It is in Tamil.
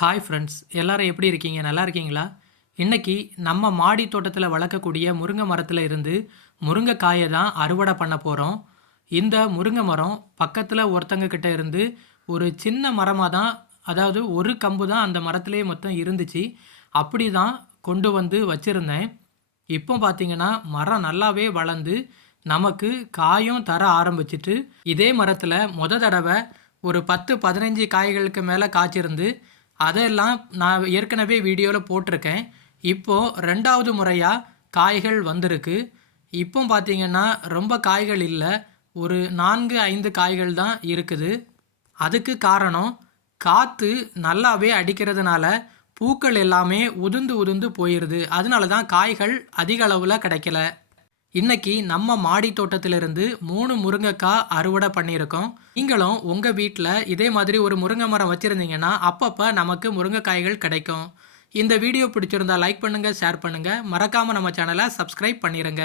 ஹாய் ஃப்ரெண்ட்ஸ் எல்லாரும் எப்படி இருக்கீங்க? நல்லா இருக்கீங்களா? இன்னைக்கு நம்ம மாடி தோட்டத்தில் வளர்க்கக்கூடிய முருங்கை மரத்தில் இருந்து முருங்கைக்காயை தான் அறுவடை பண்ண போகிறோம் இந்த முருங்கை மரம் பக்கத்தில் ஒருத்தங்க கிட்ட இருந்து ஒரு சின்ன மரமாக தான் அதாவது ஒரு கம்பு தான் அந்த மரத்திலே மொத்தம் இருந்துச்சு. அப்படி தான் கொண்டு வந்து வச்சுருந்தேன். இப்போ பார்த்தீங்கன்னா மரம் நல்லாவே வளர்ந்து நமக்கு காயும் தர ஆரம்பிச்சிட்டு இதே மரத்தில் முத தடவை ஒரு பத்து பதினஞ்சு காய்களுக்கு மேலே காய்ச்சிருந்து அதெல்லாம் நான் ஏற்கனவே வீடியோவில் போட்டிருக்கேன். இப்போது ரெண்டாவது முறையாக காய்கள் வந்திருக்கு. இப்போ பார்த்திங்கன்னா ரொம்ப காய்கள் இல்லை. ஒரு நான்கு ஐந்து காய்கள் தான் இருக்குது. அதுக்கு காரணம் காற்று நல்லாவே அடிக்கிறதுனால பூக்கள் எல்லாமே உதிர்ந்து உதிர்ந்து போயிடுது அதனால தான் காய்கள் அதிக அளவில் கிடைக்கல. இன்னைக்கு நம்ம மாடி தோட்டத்திலிருந்து மூணு முருங்கைக்காய் அறுவடை பண்ணியிருக்கோம். நீங்களும் உங்கள் வீட்டில் இதே மாதிரி ஒரு முருங்கை மரம் வச்சுருந்தீங்கன்னா அப்பப்போ நமக்கு முருங்கைக்காய்கள் கிடைக்கும். இந்த வீடியோ பிடிச்சிருந்தா லைக் பண்ணுங்கள் ஷேர் பண்ணுங்கள் மறக்காமல் நம்ம சேனலை சப்ஸ்கிரைப் பண்ணிடுங்க